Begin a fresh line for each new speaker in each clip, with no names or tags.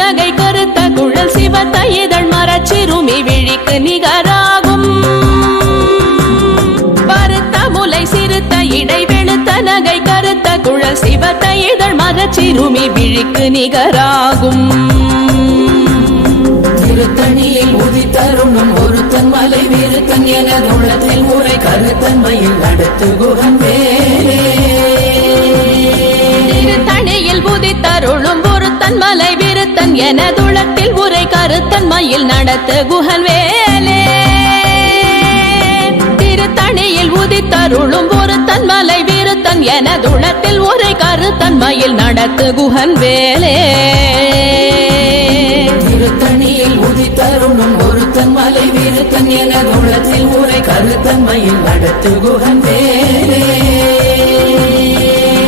நகை கருத்த குழல் சிவத்த இதழ் மரச்சிறுமி விழிக்கு நிகராகும். பருத்த முலை சிறுத்த இடை வெளுத்த நகை கருத்த குழல் சிவத்த இதழ் மரச்சிறுமி விழிக்கு நிகராகும்.
திருத்தணியில் உதித்தருணும் ஒருத்தன் மலை விருத்தன் என துளத்தில் உரை கருத்தன்மையில் நடத்து குகன் வேலே
திருத்தணியில் உதித்தருளும் ஒருத்தன் மலை விருத்தன் எனதுளத்தில் உரை கருத்தன் மயில் நடத்த குகன் வேலே திருத்தணியில் உதித்தருளும் ஒருத்தன் மலை விருத்தன் எனதுளத்தில் உரை கருத்தன் மயில் நடத்து குகன் வேலே
திருத்தணியில் உதித்தருளும் ஒருத்தன் மலை வீருத்தன் என துளத்தில் உரை கருத்தன்மையில் நடத்து குகன் வேலே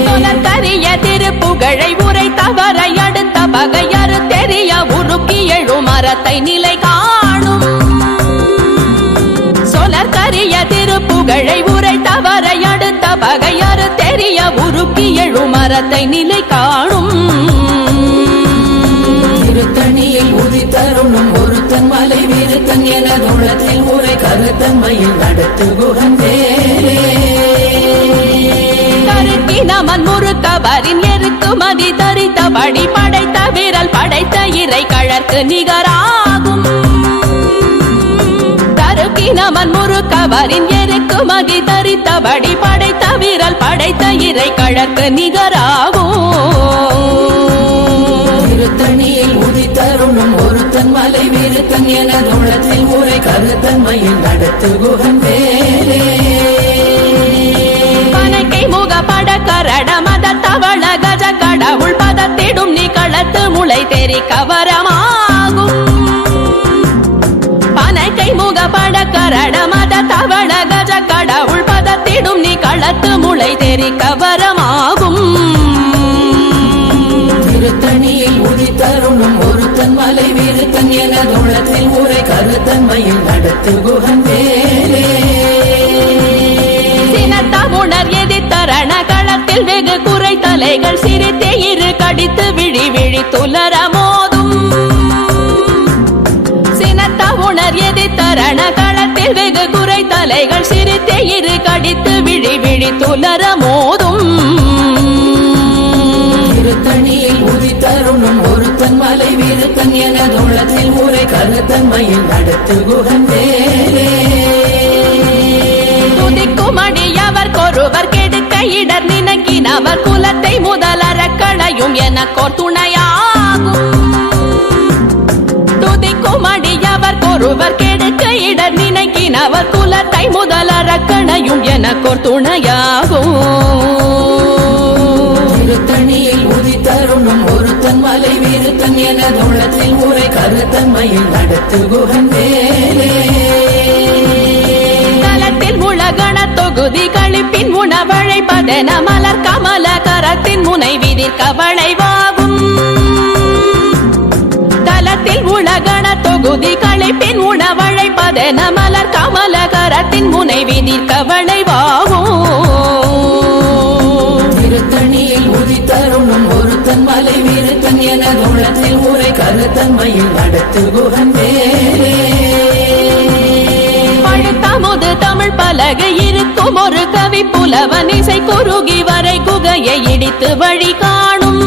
புலத்தறிய திருப்புகழை உரை தவறை அடுத்த பகையறு மரத்தை நிலை காணும். சொலர்கரிய திருப்புகழை உரை தவறை அடுத்த பகையறு தெரிய உருக்கி எழும் மரத்தை நிலை காணும்.
திருத்தணியில் உதித்தருணும் ஒருத்தன் மலை விருத்தன் என துளத்தில் உரை கருத்தன்மையில் நடத்து
கருக்கி நமன் முறுக்கவரின் எருக்கு மதி தரித்தபடி படைத்த விரல் படைத்த இறை கழற்கு நிகராகும். தருக்கி நமன் முறுக்கவரின் எருக்கு மதி தரித்தபடி படைத்த விரல் படைத்த இறை கழற்கு நிகராகும்.
திருத்தணியில் உதித்தருணும் ஒருத்தன் மலை விருத்தன் என துளத்தில் உரை கருத்தன்மையில் நடத்து குகன் வேலே
பனக்கை முக பட கரட மத தவள கஜ கடவுள் பதத்திடும் நீ களத்து முளை தெரி கவரமாகும். பனக்கை முக பட கரட மத தவள கஜ கடவுள் பதத்திடும் நீ களத்து முளை தெரி கவரமாகும்.
திருத்தணியில் உதித்தருணும் ஒருத்தன் மலை விருத்தன் என துளத்தில் உரை கருத்தன்மையில் நடத்து குகன் வேலே
சினத்தமுணர் எதிர்த்தரண களத்தில் வெகு குறை தலைகள் சிரித்தே இரு கடித்து விழி விழி துலர மோதும். சினத்த உணர் எதி தரண களத்தில் வெகு குறை தலைகள் சிரித்தே இரு கடித்து விழி விழி துலர மோதும்.
திருத்தணியில் உதித்தருணும் ஒருத்தன் மலை விருத்தன் என துளத்தில் உரை கருத்தன்மையில் நடத்து குகன் வேலே
துதிக்கும் அடியவர் கொருவர் கெடுக்க இடர் நினை அவர் குலத்தை முதலற களையும் எனக்கோர் துணையாகும் துதிக்கும் அடியவர் கொருவர் கெடுக்க இடர் நினைக்கினவர் குலத்தை முதலற களையும் எனக்கோர் துணையாகும்
திருத்தணியில் உதித்தருணும் ஒருத்தன் மலை வீருத்தன் என துளத்தில் உரை கருத்தன்மையில் நடத்து
குகந்தே. உணவழைப்பதென மலர் கமல கரத்தின் முனை விதிர் கவளைவாகும். தலத்தில் உலகண தொகுதி கழிப்பின் உணவழைப்பதென மலர் கமல கரத்தின் முனை விதிர் கவளைவாகும்.
திருத்தணியில் உதித்தருணும் ஒருத்தன் மலை விருத்தன் என துளத்தில் உரை கருத்தன்மையில் நடத்து குகந்தேரே வேலே
தமிழ் பலகை இருக்கும் ஒரு கவி புலவன் இசை குறுகி வரை குகையை இடித்து வழி காணும்.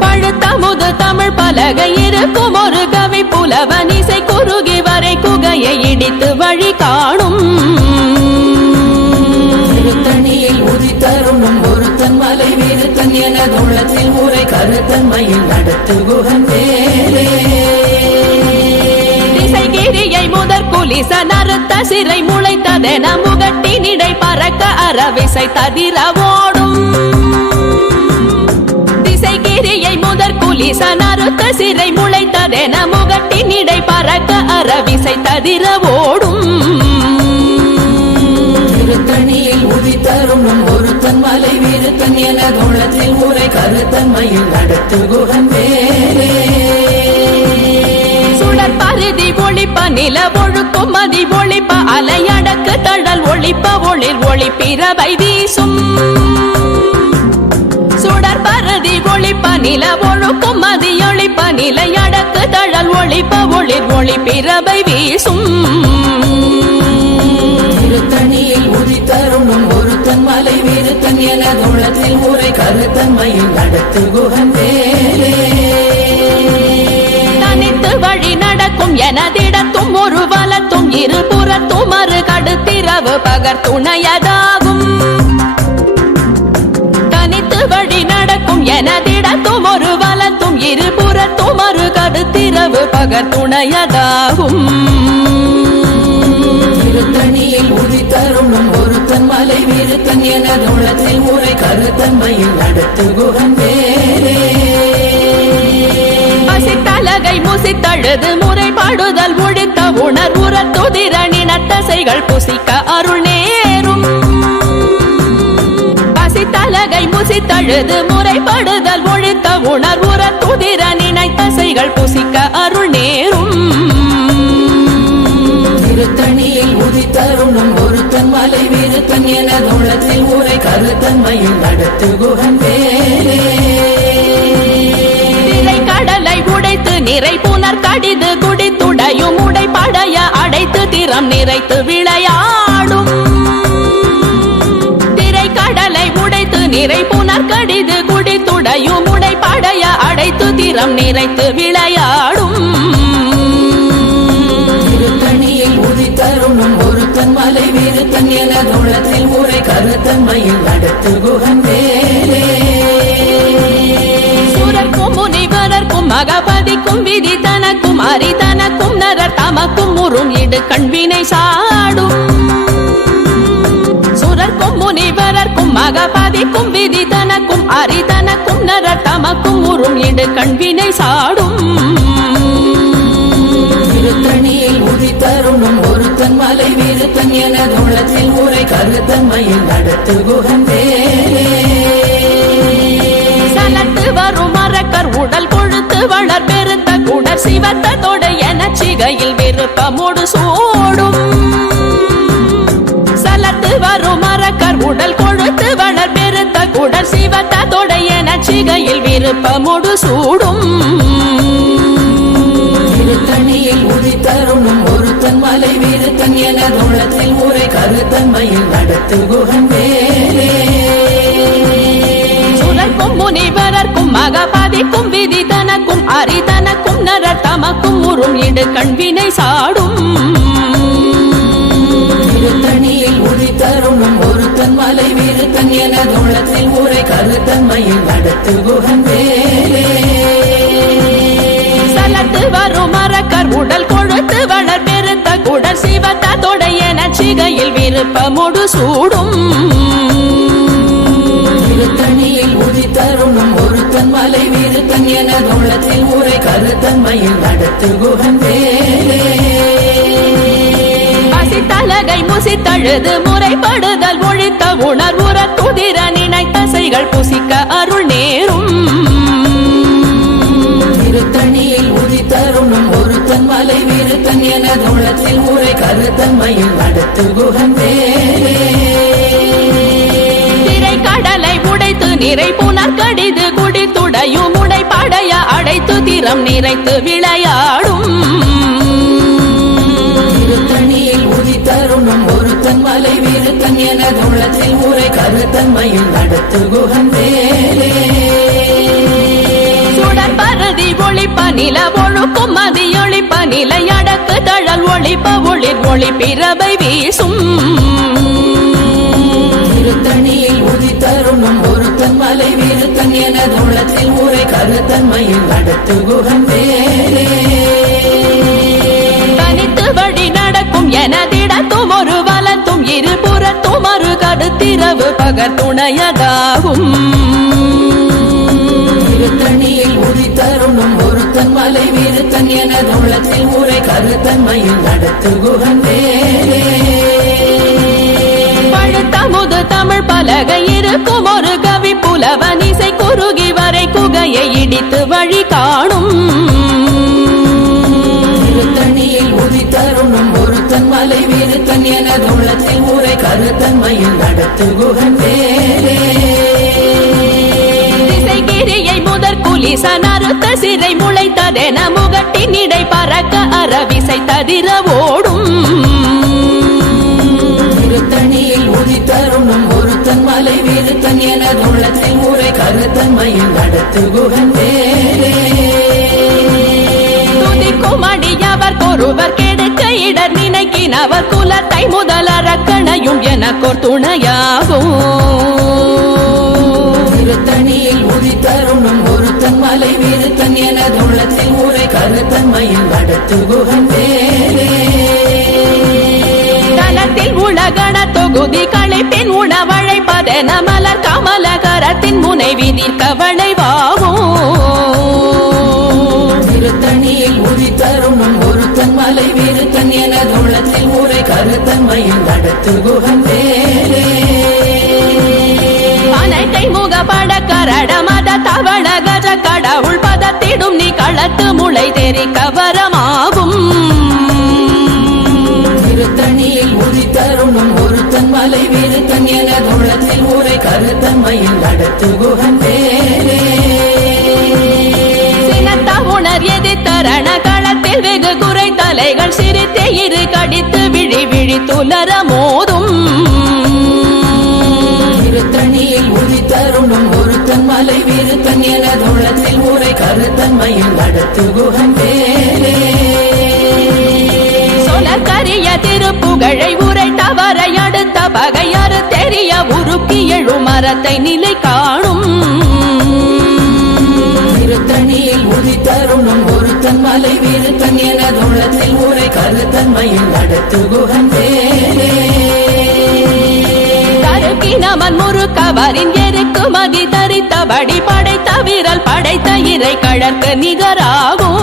பழுத்தமுது தமிழ் பலகை இருக்கும் ஒரு கவி புலவன் இசை குறுகி வரை குகையை இடித்து வழி காணும்.
திருத்தணியில் உதித்தருணும் ஒருத்தன் மலை விருத்தன் என துளத்தில் உரை கருத்தன்மையில் நடத்து
குகந்தே. சிறை முளைத்ததென முகட்டினிடை பறக்க அறவிசை ததிர ஓடும் திசைகிரியை முதற் குலிச நறுத்த சிறை முளைத்ததென முகட்டினிடை பறக்க அறவிசை ததிர ஓடும்
திருத்தணியில் உதித்தருணும் ஒருத்தன் மலை வீருத்தன் என தோளத்தில் உரை கருத்தன்மையில் நடத்து குகன் வேலே
பருதி ஒளிப்ப நில ஒழுக்கும் மதி ஒளிப்ப அலையடக்கு தழல் ஒளிப்ப ஒளிர் ஒளிப்பிறவை வீசும். சுடர் பருதி ஒளிப்ப நில ஒழுக்கும் மதி ஒளிப்ப நிலையடக்கு தழல் ஒளிப்ப ஒளிர் ஒளிப்பிறவை வீசும்.
திருத்தணியில் உதித்தருணும் ஒருத்தன் மலை வீருத்தன் என தோளத்தில் உரை கருத்தன்மையில் நடத்து குகன்
இருபுற துமறு கடுத்திரவு பகர் துணையதாகும். தனித்து வழி நடக்கும் எனதிடத்தும் ஒரு வலத்தும் இருபுற துமறு கடுத்திரவு பகர் துணையதாகும்.
திருத்தணியில் உதித்தருணும் ஒருத்தன் மலை வீருத்தன் என உளத்தில் உரை கருத்தன்மையில் நடத்து குகன் வேறே
பசித்தலகை முசித்தழுது முறைப்பாடுதல் உணர் உணர்வுற நத்தசைகள் புசிக்க அருள் நேரும். பசித்தலகை முசித்தழுது முறைப்படுதல் ஒழித்த உணர்வுற துதிர நினைத்தசைகள் புசிக்க அருள் நேரும்.
திருத்தணியில் உதித்தருணும் ஒருத்தன் மலை வீருத்தன் என உளத்தில் உரை கருத்தன்மையில் நடத்து குகன் வேலே
நிறை புனர் கடிது குடித்துடையும் உடை படைய அடைத்து திறம் நிறைத்து விளையாடும். திரை கடலை உடைத்து நிறை புனர் கடிது குடித்துடையும் உடை படைய அடைத்து திறம் நிறைத்து விளையாடும்.
திருத்தணியில் உதித்தருணும் ஒருத்தன் மலை வீருத்தன் என தோளத்தில் உரை கருத்தன்மையில் நடத்து
குகந்தே. மகபதிக்கும் விதி தனக்கும் அரி தனக்கும் நரர் தமக்கும் உறும் இடு கண்வினை சாடும். சுரர்க்கும் முனிவரர்க்கும் மகபதிக்கும் விதி தனக்கும் அரி தனக்கும் நரர் தமக்கும் உறும் இடு கண்வினை சாடும்.
திருத்தணியில் உதித்தருணும் ஒருத்தன் மலை வீருத்தன் என தோளத்தில் உரை கருத்தன்மையில் நடத்து
சலத்து வரும் சிகையில் விருப்பமோடு சூடும். சலத்து வரும் மரக்கர் உடல் கொழுத்து வளர் பெருத்த குடர் சிவத்த தொடை என சிகையில் விருப்பமோடு சூடும்.
திருத்தணியில் உதித்தருணும் ஒருத்தன் மலை வீருத்தன் என தோளத்தில் உரை கருத்தன்மையில் நடத்து குகன் வேலே
முனிவரர்க்கும் மகபதிக்கும் விதி தனக்கும் அரி தனக்கும் நரர் தமக்கும் உறும் இடு கண்வினை சாடும்.
திருத்தணியில் உதித்தருணும் ஒருத்தன் மலை வீருத்தன் என தோளத்தில் உரை கருத்தன்மையில் நடத்து குகன் வேலே
சலத்து வரும் மரக்கர் உடல் கொழுத்து வளர் பெருத்த குடர் சிவத்த தொடையன சிகையில் விருப்பமோடு சூடும்.
வீருத்தன் என தோளத்தில் உரை கருத்தன்மையில் நடத்து குகன் வேலே
பசித்தலகை முசித்தழுது முறைப்படுதல் ஒழித்த உணர்வுற துதிர நினைத்தசைகள் புசிக்க அருள் நேரும்.
திருத்தணியில் உதித்தருணும் ஒருத்தன் மலை வீருத்தன் என தோளத்தில் உரை கருத்தன்மையில் நடத்து குகன் வேலே
திரை கடலை உடைத்து நிறை புனர் கடிது குடித்துடையும் உடைப்படைய அடைத்து திறம் நிறைத்து விளையாடும்.
திருத்தணியில் உதித்தருணும் ஒருத்தன் மலை வீருத்தன் என தோளத்தில் உரை கருத்தன்மையில் நடத்து குகன் வேலே
சுடர் பருதி ஒளிப்ப நில ஒழுக்கும் மதி ஒளிப்ப நிலையடக்கு தழல் ஒளிப்ப ஒளிர் ஒளி பிறவை வீசும்.
வீருத்தன் என தோளத்தில் உரை கருத்தன்மையில் நடத்து குகன் வேலே
தனித்து வழி நடக்கும் எனதிடத்தும் ஒரு வலத்தும் இருபுறத்தும் மறு கடுத்திரவு பகர் துணையதாகும்
திருத்தணியில் உதித்தருணும் ஒருத்தன் மலை வீருத்தன் என தோளத்தில் உரை கருத்தன்மையில் நடத்து குகன் வேலே
பழுத்தமுது தமிழ் பலகை இருக்கும் ஒரு இசை குறுகி வரை குகையை இடித்து வழி காணும்.
திருத்தணியில் உதித்தருணும் ஒருத்தன் மலை வீருத்தன் எனது உள்ளத்தில் ஊரை கருத்தன்மையில் நடத்து குகன் வேலே
திசைகிரியை முதற் குலிசன் அறுத்த சிறை முளைத்ததென முகட்டின் இடை பறக்க அறவிசை ததிர
எனது உள்ளத்தில் ஊரை கருத்தன்மையில் நடத்து குகன் வேலே
துதிக்கும் அடியவர் ஒருவர் கெடுக்க இடர் நினைக்கினவர் குலத்தை முதல் அரக்கணையும் எனக்கோர் துணையாகும்
திருத்தணியில் உதித்தருணும் ஒருத்தன் மலை வீருத்தன் எனது உள்ளத்தில் ஊரை கருத்தன்மையில் நடத்து
தலத்தில் உலகண தொகுதி களைப்பின் உணவழைப்பதென மலர் கமலகரத்தின் முனைவி நிற்கவளை
திருத்தணியில் உதித்தருணும் ஒருத்தன் மலை வீருத்தன் எனது உள்ளத்தில் ஊரை கருத்தன்மையில் நடத்து குகன் வேலே
அனைத்தை முகப்பட கரட மத தவள கஜ கடவுள் பதத்திடும் நீ களத்து முளை தெரிக்க வரமாகும்
மலை வீருத்தன் எனது உள்ளத்தில் ஊரை கருத்தன்மையில் நடத்து குகன் வேலே
உணர் எதிர்த்தரண களத்தில் வெகு குறை தலைகள் சிரித்தே இரு கடித்து விழி விழி துலர மோதும்.
திருத்தணியில் உதித்தருணும் ஒருத்தன் மலை வீருத்தன் எனது உள்ளத்தில் ஊரை கருத்தன்மையில் நடத்து குகன் வேலே
சொலக்கரிய திருப்புகழை பகையாறு தெரிய உருக்கி எழும் மரத்தை நிலை காணும்.
திருத்தணியில் உதித்தருணும் ஒருத்தன் மலை வீருத்தன் எனது உள்ளத்தில் ஊரை கருத்தன்மையில் நடத்து குகன்
தருக்கினமன் முறுக்கவரின் எருக்கு மதி தரித்தபடி படைத்த விரல் படைத்த இறை கழற்கு நிகராகும்.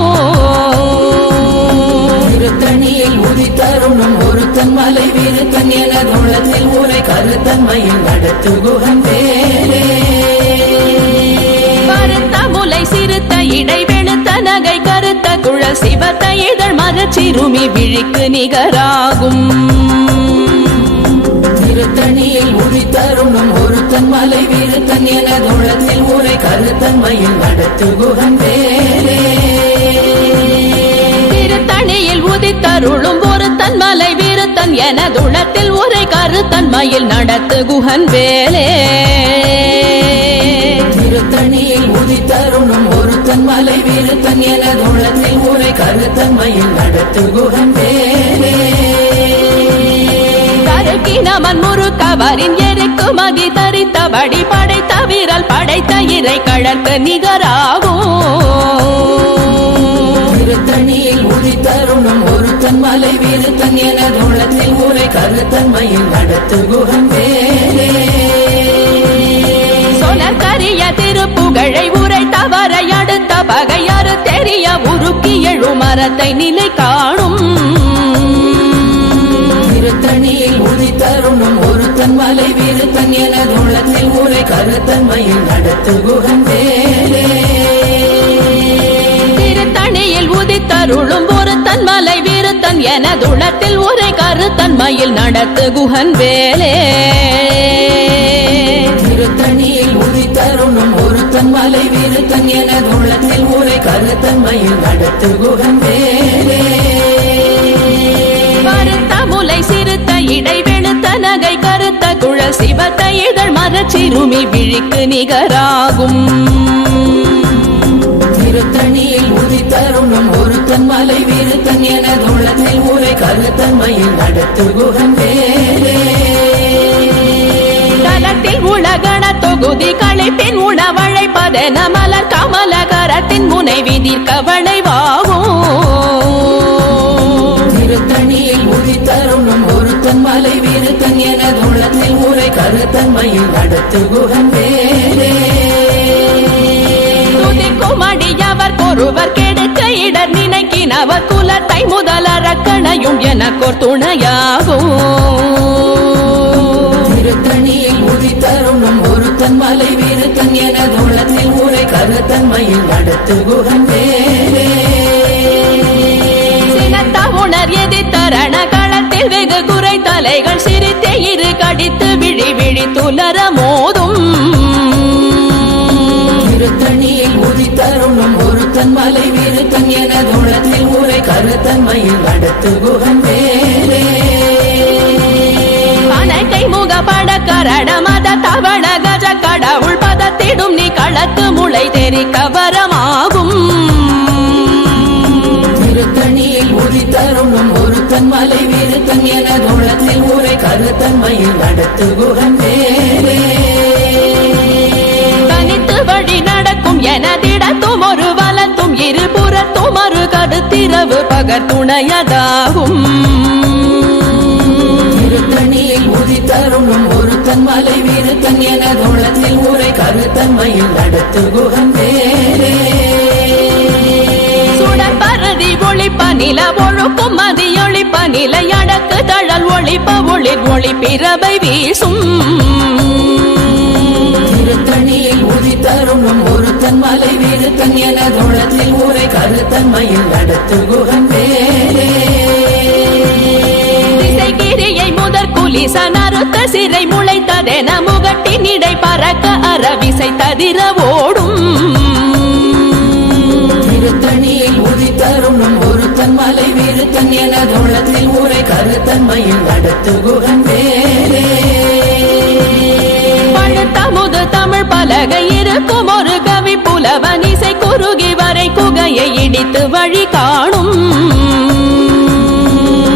திருத்தணியில் உதித்தருணும் ஒருத்தன் மலை வீருத்தன் எனது உள்ளத்தில் ஊரை கருத்தன்மையில் நடத்து குகன் வேலே
முலை சிறுத்த இடை வெளுத்த நகை கருத்த குழல் சிவத்த இதழ் மரச்சிறுமி விழிக்கு நிகராகும்.
திருத்தணியில் உதித்தருணும் ஒருத்தன் மலை வீருத்தன் எனது உள்ளத்தில் ஊரை கருத்தன்மையில் நடத்து குகன் வேலே
திருத்தணியில் உதித்தருளும் ஒரு தன்மலை வீருத்தன் எனதுளத்தில் உரை கருத்தன்மையில் நடத்து குஹன் வேலே.
திருத்தணியில் உதித்தருணும் ஒருத்தன் மலை வீருத்தன் எனது உள்ளத்தில் ஊரை கருத்தன்மையில் நடத்து குகன் வேலே.
கருக்கினமன் முறுக்கவரின் எருக்கு மதி தரித்தபடி படைத்த வீரல் படைத்த இறை கழற்கு நிகராகும்.
மலை வீருத்தன் எனது உள்ளத்தில் ஊரை கருத்தன்மையில் நடத்து குகன் வேலே
சொலக்கரிய திருப்புகழை உரை தவறை அடுத்த பகையாறு தெரிய உருக்கி எழும் மரத்தை நிலை காணும்.
திருத்தணியில் உதித்தருணும் ஒருத்தன் மலை வீருத்தன் எனது உள்ளத்தில் ஊரை கருத்தன்மையில் நடத்து குகன் வேலே
திருத்தணியில் உதித்தருளும் ஒரு தன்மலை வீருத்தன் எனதுளத்தில் உரை கருத்தன்மையில் நடத்து குஹன் வேலே.
திருத்தணியில் உதித்தருணும் ஒருத்தன் மலை வீருத்தன் எனது உள்ளத்தில் ஊரை கருத்தன்மையில் நடத்து குகன் வேலே.
கருத்த முலை சிறுத்த இடை வெளுத்த நகை கருத்த குழல் சிவத்த இதழ் மரச்சிறுமி விழிக்கு நிகராகும்.
திருத்தணியில் உதித்தருணும் ஒருத்தன் மலை வீருத்தன் எனது உள்ளத்தில் ஊரை கருத்தன்மையில் நடத்து குகன் வேலே.
தலத்தில் உலகண தொகுதி களைப்பின் உணவழைப்பதென மலர் கமலகரத்தின் முனைவி தீர்க்கவளை
திருத்தணியில் உதித்தருணும் ஒருத்தன் மலை வீருத்தன் எனது உள்ளத்தில் ஊரை கருத்தன்மையில் நடத்து குகன் வேலே.
துதிக்கும் ஒருவர் கிடைத்த இடர் நினைக்கினவர் குலத்தை முதல ரக்கணையும் எனக்கோர் துணையாகும் திருத்தணியில் உதி தருணம்
ஒருத்தன் மலை வீருத்தன் என தூளத்தில் ஊரை கருத்தன்மையில் நடத்து குகந்தே. ஊரை கருத்தன்மையில் நடத்து குகன் வேலே
பனக்கை முகப்பட கரட மத தவள கஜ கடவுள் பதத்திடும் நீ களத்து முளை தெரி கவரமாகும்.
திருத்தணியில் உதித்தருணும் ஒருத்தன் மலை வீருத்தன் என தோளத்தில் ஊரை கருத்தன்மையில் நடத்து குகன்
கடுத்திரவு பகர் துணையதாகும்.
திருத்தணியில் உதித்தருணும் ஒருத்தன் மலை வீருத்தன் என தோளத்தில் ஊரை கருத்தன்மையில் நடத்து குகன் வேலே
சுடர் பரதி ஒளிப்ப நில ஒழுக்கும் மதி ஒளிப்ப நிலை அடக்கு தழல் ஒளிப்ப ஒளிர் ஒளி பிறவை வீசும்.
திருத்தணியில் உதித்தருணும் ஒருத்தன் மலை வீருத்தன் என தோளத்தில் ஊரை கருத்தன்மையில் நடத்து குகன் வேலே
திசைகிரியை முதற் குலிச நறுத்த சிறை முளைத்ததென முகட்டின் இடை பறக்க அறவிசை ததிர ஓடும்
திருத்தணியில் உதித்தருணும் ஒருத்தன் மலை வீருத்தன் என தோளத்தில் ஊரை கருத்தன்மையில் நடத்து குகன் வேலே
பலகை இருக்கும் ஒரு கவி புலவன் இசை குறுகி வரை குகையை இடித்து வழி காணும்.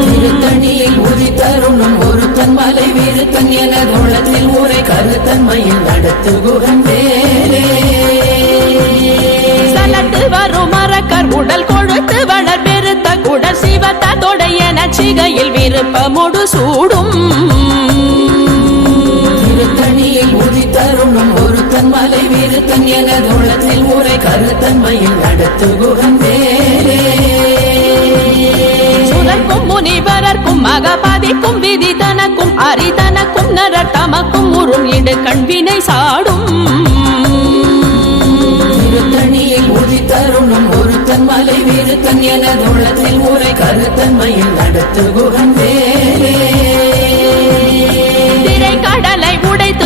திருத்தணியில் உதித்தருணும் ஒருத்தன் மலை வீருத்தன் என தோளத்தில் ஊரை கருத்தன்மையில் நடத்து குகன் வேலே
சலத்து வரும் மரக்கர் உடல் கொழுத்து வளர் பெருத்த குடல் சிவத்த தொடைய நச்சிகையில் விருப்பமுடு சூடும்.
உதித்தருணும் ஒருத்தன் மலை வீருத்தன் என தோளத்தில் ஊரை கருத்தன்மையில் நடத்து குகன் வேலே
சுரக்கும் முனிவரர்க்கும் மகபதிக்கும் விதி தனக்கும் அரிதனக்கும் நரர் தமக்கும் உறும் இடு கண்வினை சாடும்.
திருத்தணியில் உதித்தருணும் ஒருத்தன் மலை வீருத்தன் என தோளத்தில் ஊரை கருத்தன்மையில் நடத்து குகன்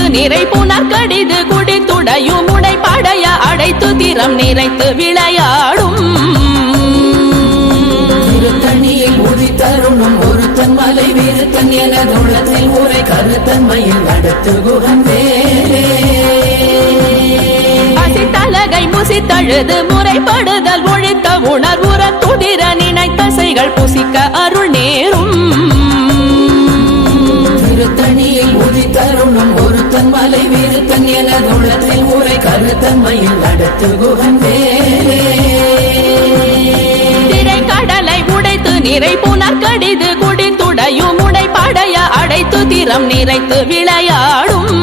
நிறை புனர் கடிது குடி துடையும் உடை படைய அடைத்து திறம் நிறைத்து விளையாடும்.
திருத்தணியில் உதித்தருணும் ஒருத்தன் மலை வீருத்தன் என தோளத்தில் ஊரை கருத்தன்மையில் நடத்து குகன் வேலே
பசித்தலகை முசித்தழுது முறைப்படுதல் ஒழித்த உணர்வுற துதிர நினைத்தசைகள் புசிக்க அருள் நேரும்.
திருத்தணியில் ஒருத்தன் மலை வீருத்தன் என தோளத்தில் ஊரை கருத்தன்மையில் நடத்து குகன் வேலே
கடலை உடைத்து நிறை புனர் கடிது குடி துடையும் உடை படைய அடைத்து திறம் நிறைத்து விளையாடும்.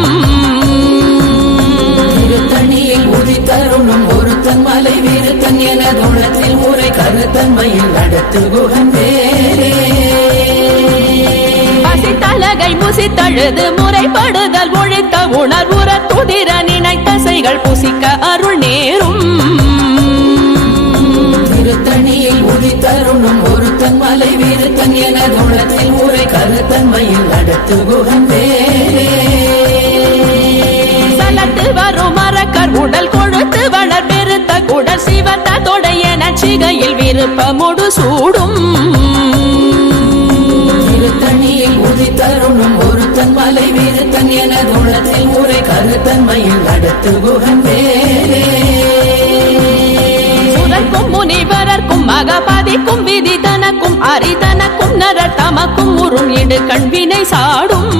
திருத்தணியில் உதித்தருணும் ஒருத்தன் மலை வீருத்தன் என தோளத்தில் ஊரை கருத்தன்மையில் நடத்து குகன் வேலே
பசித்தலகை முசித்தழுது முறைப்படுதல் ஒழித்த உணர்வுற துதிர நினைத்தசைகள் புசிக்க அருள் நேரும்.
திருத்தணியில் உதித்தருணும் ஒருத்தன் மலை வீருத்தன் என தோளத்தில் ஊரை கருத்தன்மையில் நடத்து வேலே
சலத்து வரும் மரக்கர் உடல் கொழுத்து வளர் பெருத்த குடல் சிவத்த தொடைய நச்சிகையில் விருப்பமுடு சூடும்.
வீருத்தன் என தோளத்தில் ஊரை கருத்தன்மையில் நடத்து குகன் வேலே
சுரக்கும் முனிவரர்க்கும் மகபதிக்கும் விதி தனக்கும் அரிதனக்கும் நரர் தமக்கும் உறும் இடு கண்வினை சாடும்.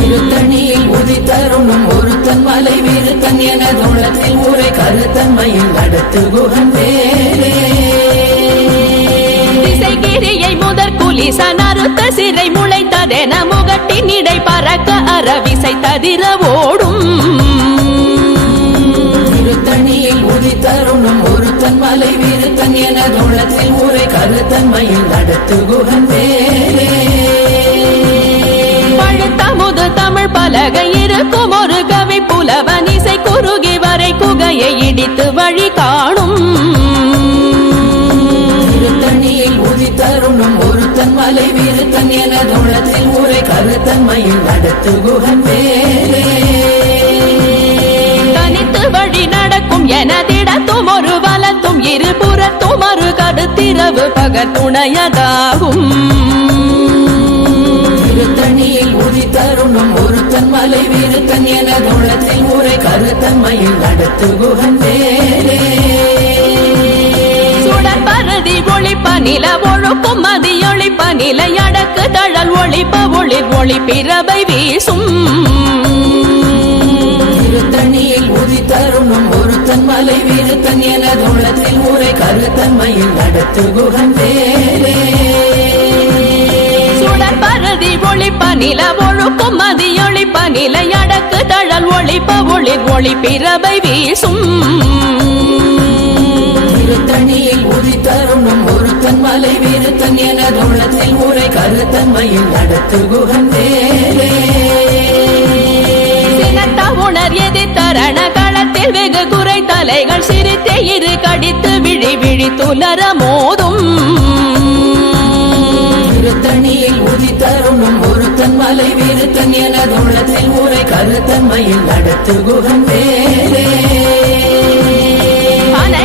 திருத்தணியில் உதித்தருணும் ஒருத்தன் மலை வீருத்தன் என தோளத்தில் ஊரை கருத்தன்மையில் நடத்து குகன் வேலே
திசைகிரியை முதற் குலிச நறுத்த சிறை முளைத்ததென முகட்டின் இடை பறக்க அறவிசை ததிர ஓடும்
திருத்தணியில் உதித்தருணும் ஒருத்தன் மலை வீருத்தன் என தோளத்தில் ஊரை கருத்தன்மையில் நடத்து குகன் வேலே
பழுத்த முது தமிழ் பலகை இருக்கும் ஒரு கவி புலவன் இசை குறுகி வரை குகையை இடித்து வழி
ஒருத்தன் மலை வீருத்தன் என தோளத்தில் உரை கருத்தன்மையில் நடத்து குகன் வேலே
தனித்து வழி நடக்கும் எனதிடத்தும் ஒரு வலத்தும் இருபுறத்தும் ஒரு கருத்திரவு பகர் துணையதாகும்.
திருத்தணியில் உதித்தருணும் ஒருத்தன் மலை வீருத்தன் என தோளத்தில் உரை கருத்தன்மையில் நடத்து குகன் வேலே
நில ஒழுக்கும் மதி ஒளிப்ப நிலை அடக்கு தழல் ஒளிப்ப ஒளி ஒளி பிறவை வீசும்.
திருத்தணியில் உதித்தருணும் ஒருத்தன் மலை வீருத்தன் என தோளத்தில் உரை கருத்தன்மையில் நடத்து குகன் வேலே
சுடர் பருதி ஒளிப்ப நில ஒழுக்கும் மதி ஒளிப்ப நிலை அடக்கு தழல் ஒளிப்ப ஒளி ஒளி பிறவை வீசும்.
திருத்தணியில் உதித்தருணும் ஒருத்தன் மலை வீருத்தன் என தோளத்தில் உரை கருத்தன்மையில் நடத்து குகன் வேலே
உணர் எதி தரண களத்தில் வெகு குறை தலைகள் சிரித்தே இரு கடித்து விழி விழி துலர மோதும்.
திருத்தணியில் உதித்தருணும் ஒருத்தன் மலை வீருத்தன் என தோளத்தில் உரை கருத்தன்மையில் நடத்து குகன் வேலே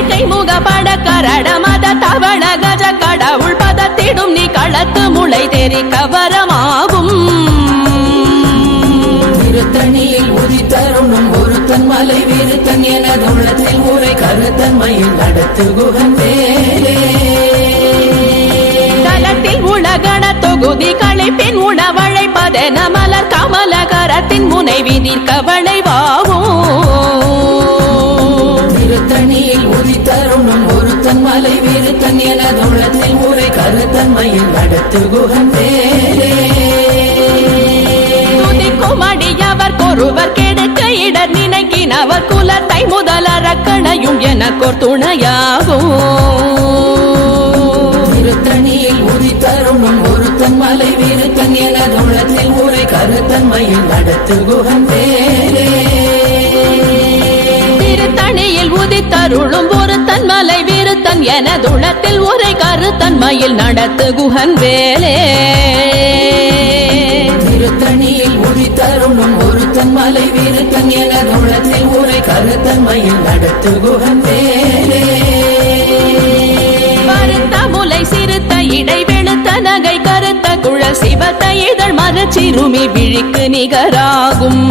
அனைக்கை முகப்பட கரட மத தவள கஜ கடவுள் பதத்திடும் நீ களத்து முளை தெரி கவரமாகும்.
திருத்தணியில் உதித்தருணும் ஒருத்தன் மலை வீருத்தன் என தோளத்தில் உரை கருத்தன்மையில் நடத்து குகன் வேலே
தலத்தில் உலகண தொகுதி களைப்பின் உணவழைப்பதென மலர் கமல கரத்தின் முனை விதிர் கவளைவாகும்
திருத்தணியில் உதித்தருணும் ஒருத்தன் மலை வீருத்தன் என தோளத்தில் உரை கருத்தன்மையில் நடத்து குகன் வேலே
அடியவர் கொருவர் கெடுக்க இடர் நினைக்கினவர். குலத்தை முதலறக்கணையும் எனக்கோர் துணையாகும்.
திருத்தணியில் உதித்தருணும் ஒருத்தன் மலை வீருத்தன் என தோளத்தில் உரை கருத்தன்மையில் நடத்து குகன் வேலே
திருத்தணியில் உதித்தருளும் ஒருத்தன் மலை விருத்தன் என துளத்தில் உரை கருத்தன்மையில் நடத்து குஹன் வேலே.
திருத்தணியில் உதித்தருணும் ஒருத்தன் மலை வீருத்தன் என தோளத்தில் உரை கருத்தன்மையில் நடத்து குகன் வேலே.
மறுத்த முலை சிறுத்த இடை வெளுத்த நகை கருத்த குழல் சிவத்த இதழ் மரச்சிறுமி விழிக்கு நிகராகும்.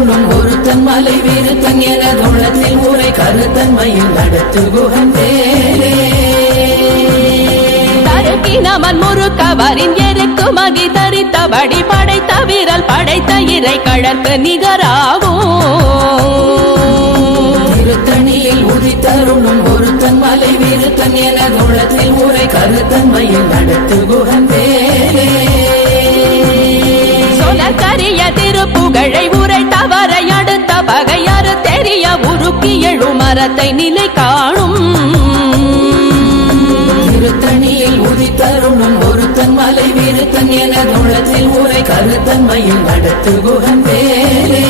உதித்தருணும் ஒருத்தன் மலை வீருத்தன் என தோளத்தில் உரை கருத்தன்மையில் நடத்து குகன் வேலே
தருக்கினமன் முறுக்கவரின் எருக்கு மகி தரித்தபடி படைத்த வீரல் படைத்த இறை கழற்கு நிகராகும்.
திருத்தணியில் உதித்தருணும் ஒருத்தன் மலை வீருத்தன் என தோளத்தில் உரை கருத்தன்மையில் நடத்து குகன் வேலே
சொலக்கரிய திருப்புகழை தெரிய உருக்கி எழு மரத்தை நிலை காணும்.
திருத்தணியில் உதித்தருணும் ஒருத்தன் மலை வீருத்தன் என உளத்தில் உரை கருத்தன்மையில் நடத்து குகன் வேலே.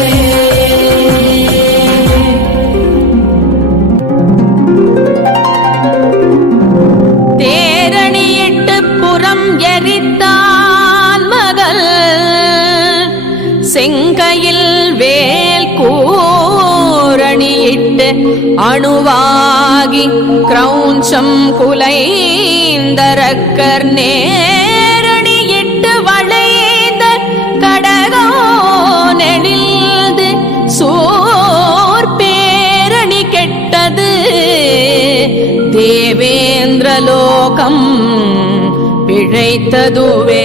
அணுவாகி கிரௌஞ்சம் குலைந்தரக்கர் நேரணியிட்டு வளைந்த கடகோ நெடில்து சோர் பேரணி கெட்டது. தேவேந்திரலோகம் பிழைத்ததுவே.